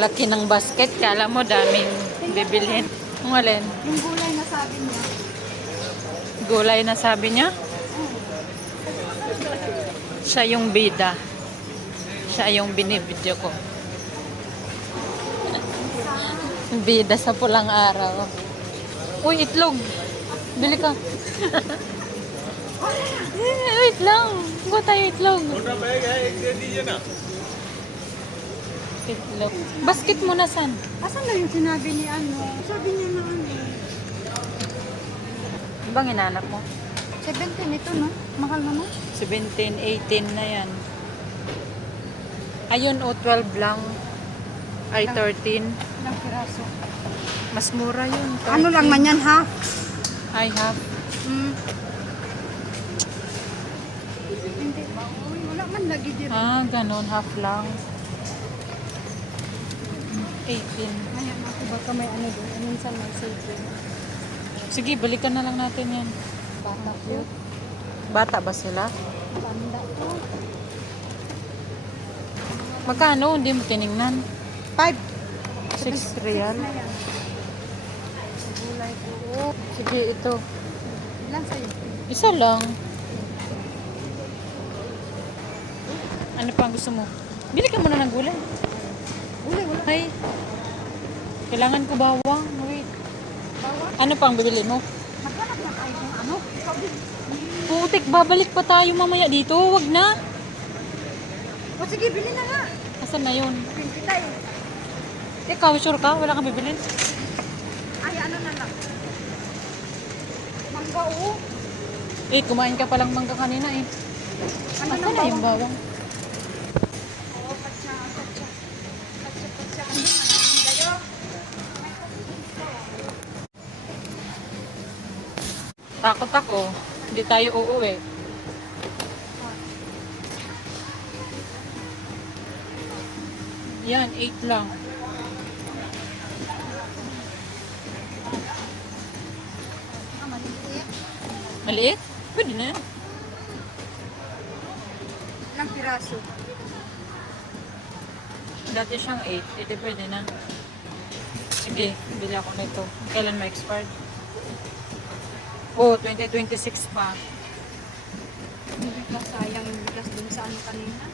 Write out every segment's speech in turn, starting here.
laki ng basket. Kala mo daming bibilhin. Ang alin? Yung gulay na sabi niya. Gulay na sabi niya? Siya yung bida. Siya yung binibidyo ko. Bida sa pulang araw. Uy, itlog. Bili ka. Wait lang. Go tayo itlog. Itlog. Basket mo na san? Asan na yung sinabi ni ano? Sabi niya na ano. Ano bang inanap mo? 17 ito no? Mahal naman. 17, 18 na yan. Ayun, o 12 lang. Ay, 13. Ilang piraso. Mas mura yun. 13. Ano lang man yan ha? I have. Hindi ba? Uy, wala man lagi dito. Ah, ganun. Half lang. 18. Ayan ako baka may ano doon. Minsan may save. Sige, balikan na lang natin yan. Bata po. Bata ba sila? Tanda po. Magkano? Hindi mo tiningnan. 5. 6 real. Na yan. Gulay po. Sige, ito. Ilan sa'yo? Isa lang. Ano pa ang gusto mo? Bili ka muna ng gulay. Gulay, wala. Ay. Kailangan ko bawang. Wait. Bawang. Ano pa ang bibili mo? Maghanap na tayo kung ano. Ikaw din. Putik, babalik pa tayo mamaya dito. Wag na. O sige, bili na nga. Asan na yun? 20 tayo. Ikaw, sure ka? Wala kang bibilin? Ay, ano na lang. Mangga o. Eh, kumain ka palang mangga kanina eh. Ano Asan na yung bawang? Oo, patsa, patsa. Patsa, patsa. Ano na kayo? Takot ako. Hindi tayo uuwi. Yan, 8 lang. Ah, maliit. Maliit? Pwede na yan. Ilang piraso? Dati siyang 8. Ito pwede na. Sige, bili ako nito. Kailan ma-expired? Oh, 2026 pa. Hindi ka sayang yung bigas dun sa ano kanina.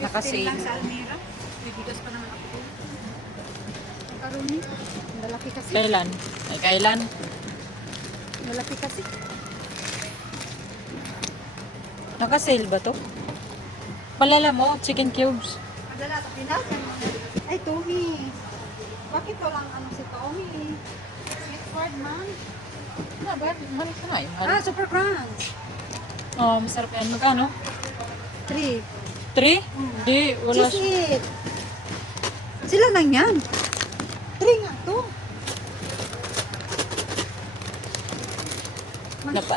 15 Naka-sale. lang sa Almira. May bigas pa naman ako. Karuni. Malaki kasi. Kailan? Ay, kailan? Malaki kasi. Naka-sale ba to? Palala mo, chicken cubes. Madala sa Pinas. Ay, Tommy. Bakit walang ano si Tommy? Sweetward man. Ah, ba? Mahal ka na eh. Ah, Super Crunch. Oh, masarap yan. Magkano? 3. 3? Di, wala Cheese siya. it. Sila lang yan. 3 nga to. Napa.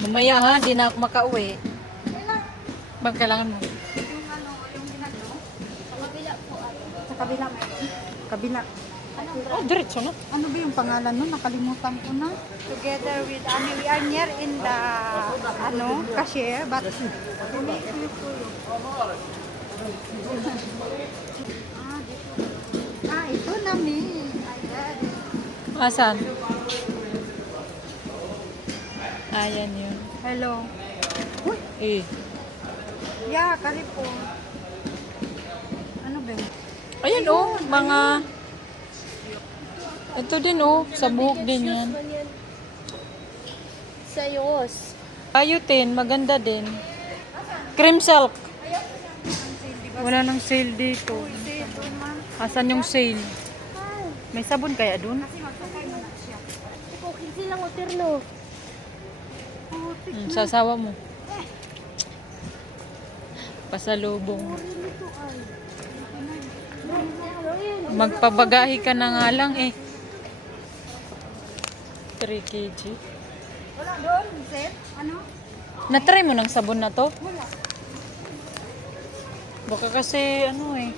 Mamaya ha, di na ako makauwi. Bang kailangan mo? Yung ano, yung ginagawa. Sa kabila po. Sa kabila meron. Kabila. Oh, diretso na. Ano ba yung pangalan nun? Nakalimutan ko na. Together with, we are near in the, cashier, but, ito na, mi. Ayan. Asan? Ayan yun. Hello. Uy, Eh. yeah, karipo. Ano ba yun? Ayan oh, mga... Ito din oh, sa buhok din yan. Sayos. Ayutin, maganda din. Cream silk. Wala nang sale dito. Ito, ma'am. Asan yung sale? May sabon kaya dun? Kasi magsakay mo na siya. Ikaw, kinsi lang o terno. Putik. Sasawa mo. Pasalubong. Magpabagahi ka na nga lang eh. 3 kg. Wala doon, set. Ano? Na-try mo ng sabon na to? Wala. Baka kasi ano eh.